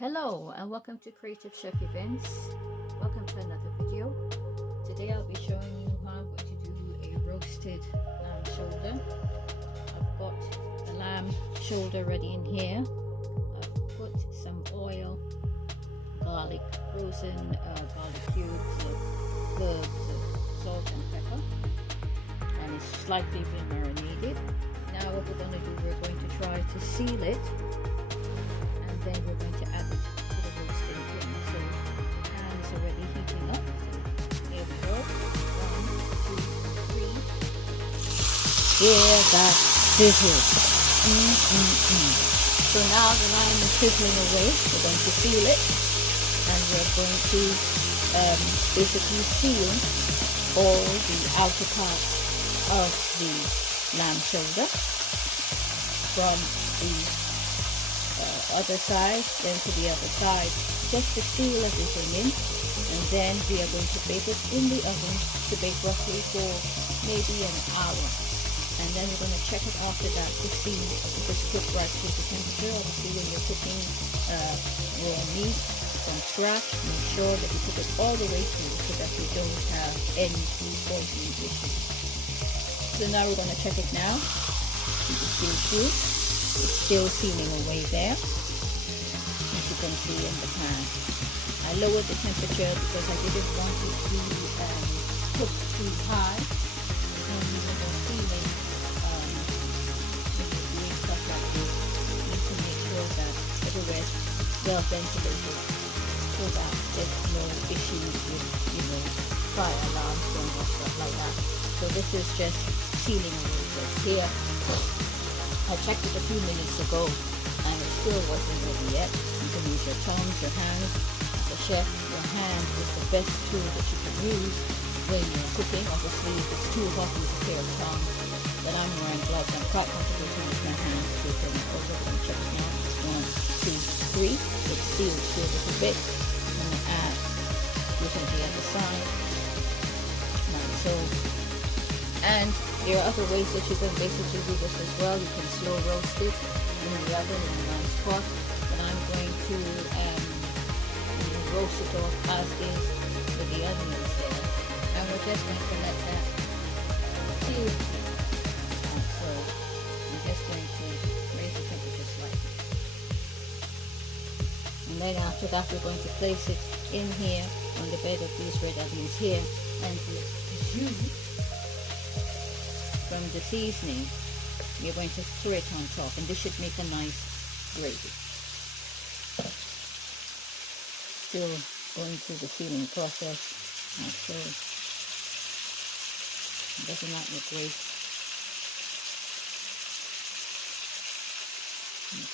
Hello and welcome to Creative Chef Events. Welcome to another video. Today I'll be showing you how I'm going to do a roasted lamb shoulder. I've got the lamb shoulder ready in here. I've put some oil, garlic, frozen garlic cubes, herbs, salt and pepper, and it's slightly been marinated. Now what we're going to do, we're going to try to seal it, and then we're going to add it to the roasting pan. So the pan is already heating up. So here we go. 1, 2, 3. Hear that sizzle. So now the lamb is sizzling away. We're going to seal it, and we're going to basically seal all the outer parts of the lamb shoulder from the other side, then to the other side, just to seal everything in. And then we are going to bake it in the oven to bake roughly for maybe an hour. And then we're going to check it after that to see if it's cooked right to the temperature. Obviously, when you're cooking raw meat from scratch, make sure that you cook it all the way through so that you don't have any food poisoning issues. So now we're going to check it now. You can see through. It's still sealing away there, as you can see in the pan. I lowered the temperature because I didn't want it to cook too high. And when you're sealing, when you're doing stuff like this, you need to make sure that everywhere is well ventilated so that there's no issues with, fire alarms or stuff like that. So this is just sealing away. Just here, I checked it a few minutes ago and it still wasn't ready yet. You can use your tongs, your hands. As a chef, your hand is the best tool that you can use when you're cooking. Obviously, if it's too hot, use a pair of tongs. But I'm wearing gloves. I'm quite comfortable to use my hands to cook. Also, I'm going to check it now. It's 1, 2, 3. It's sealed to a little bit. I'm going to add this on the other side. Like so. And there are other ways that you can basically do this as well. You can slow roast it in the oven in a nice pot. But I'm going to roast it off as is with the onions there. And we're just going to let that seal. So I'm just going to raise the temperature slightly. And then after that we're going to place it in here on the bed of these red onions here. And the juice from the seasoning, you're going to throw it on top, and this should make a nice gravy. Still going through the sealing process, like so. Doesn't that look great?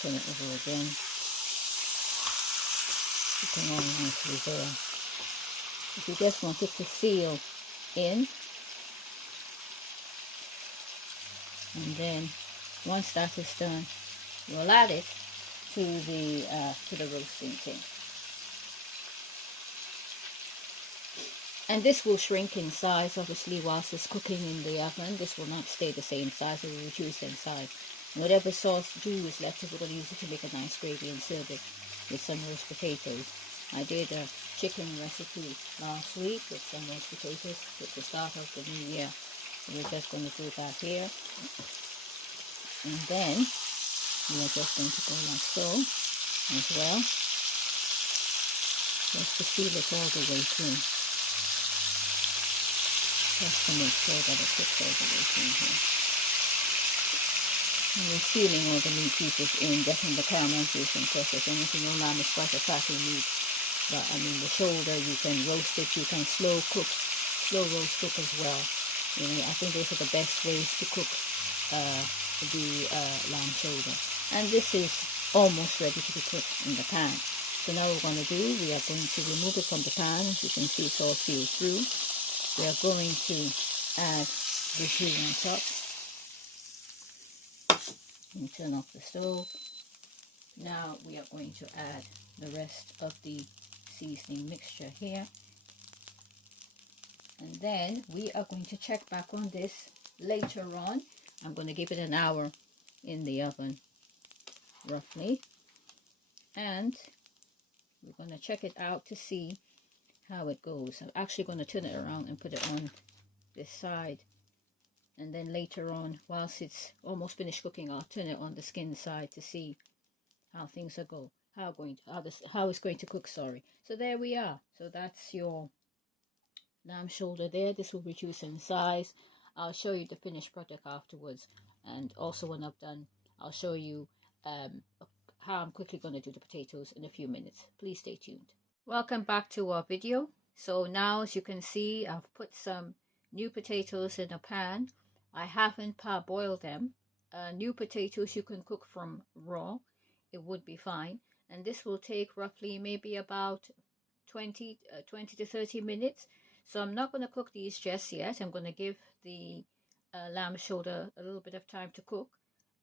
Turn it over again. Looking all nicely there. If you just want it to seal in, and then once that is done, you'll add it to the roasting tin. And this will shrink in size, obviously, whilst it's cooking in the oven. This will not stay the same size, it will reduce in size. Whatever sauce juice is left, we're going to use it to make a nice gravy and serve it with some roast potatoes. I did a chicken recipe last week with some roast potatoes at the start of the new year. So we're just going to do that here. And then we are just going to go like so as well, just to seal it all the way through, just to make sure that it cooks all the way through here. And we're sealing all the meat pieces in, getting the caramelization process. Anything on lamb is quite a fatty meat, but I mean the shoulder, you can roast it, you can slow roast cook as well. I think those are the best ways to cook the lamb shoulder. And this is almost ready to be cooked in the pan. So now what we're going to do, we are going to remove it from the pan. As you can see, it's all sealed through. We are going to add the jus on top and turn off the stove. Now we are going to add the rest of the seasoning mixture here. And then we are going to check back on this later on. I'm going to give it an hour in the oven roughly, and we're going to check it out to see how it goes. I'm actually going to turn it around and put it on this side, and then later on, whilst it's almost finished cooking, I'll turn it on the skin side to see how things are go, how it's going to cook. Sorry. So there we are. So that's your lamb shoulder there. This will reduce in size. I'll show you the finished product afterwards, and also when I've done, I'll show you how I'm quickly going to do the potatoes in a few minutes. Please stay tuned. Welcome back to our video. So now, as you can see, I've put some new potatoes in a pan. I haven't parboiled them. New potatoes you can cook from raw, it would be fine, and this will take roughly maybe about 20 to 30 minutes. So I'm not going to cook these just yet. I'm going to give the lamb shoulder a little bit of time to cook,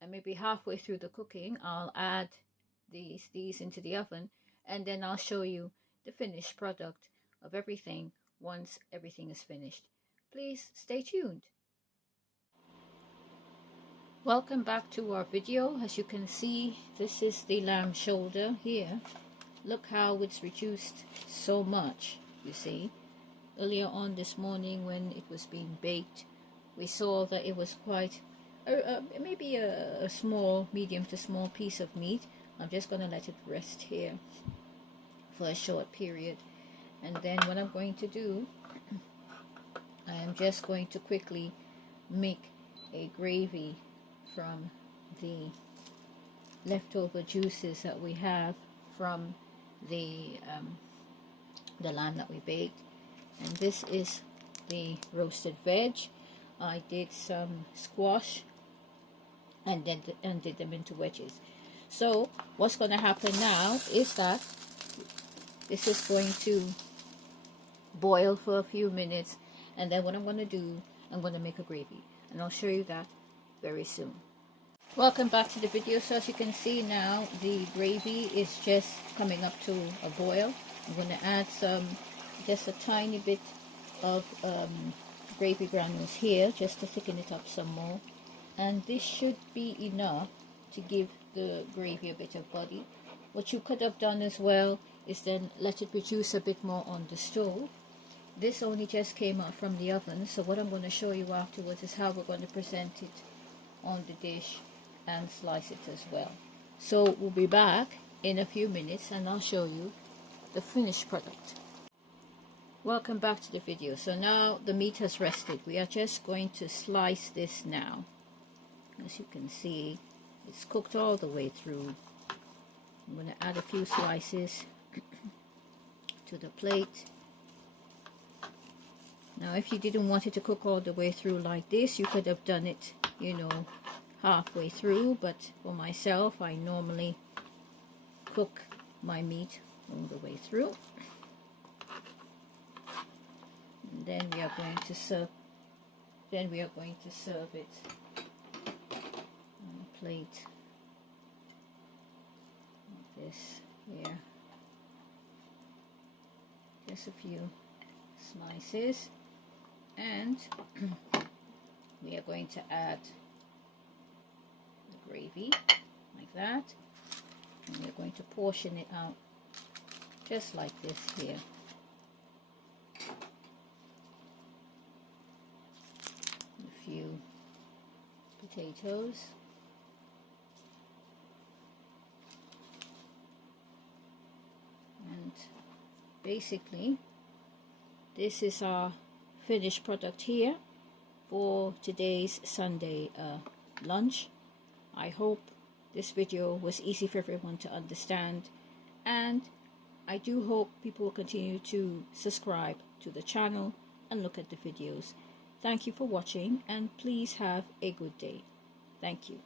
and maybe halfway through the cooking I'll add these into the oven, and then I'll show you the finished product of everything once everything is finished. Please stay tuned. Welcome back to our video. As you can see, this is the lamb shoulder here. Look how it's reduced so much. You see, earlier on this morning when it was being baked, we saw that it was quite maybe a small, medium to small piece of meat. I'm just going to let it rest here for a short period, and then what I'm going to do, I am just going to quickly make a gravy from the leftover juices that we have from the lamb that we baked. And this is the roasted veg. I did some squash and did them into wedges. So what's going to happen now is that this is going to boil for a few minutes, and then what I'm going to do, I'm going to make a gravy, and I'll show you that very soon. Welcome back to the video. So as you can see now, the gravy is just coming up to a boil. I'm going to add just a tiny bit of gravy granules here just to thicken it up some more, and this should be enough to give the gravy a bit of body. What you could have done as well is then let it reduce a bit more on the stove. This only just came out from the oven, so what I'm going to show you afterwards is how we're going to present it on the dish and slice it as well. So we'll be back in a few minutes and I'll show you the finished product. Welcome back to the video. So now the meat has rested. We are just going to slice this now. As you can see, it's cooked all the way through. I'm going to add a few slices to the plate. Now if you didn't want it to cook all the way through like this, you could have done it, you know, halfway through, but for myself, I normally cook my meat all the way through. And then we are going to serve it on a plate like this here. Just a few slices, and we are going to add the gravy like that, and we're going to portion it out just like this here. A few potatoes, and basically this is our finished product here for today's Sunday lunch. I hope this video was easy for everyone to understand, and I do hope people will continue to subscribe to the channel and look at the videos. Thank you for watching, and please have a good day. Thank you.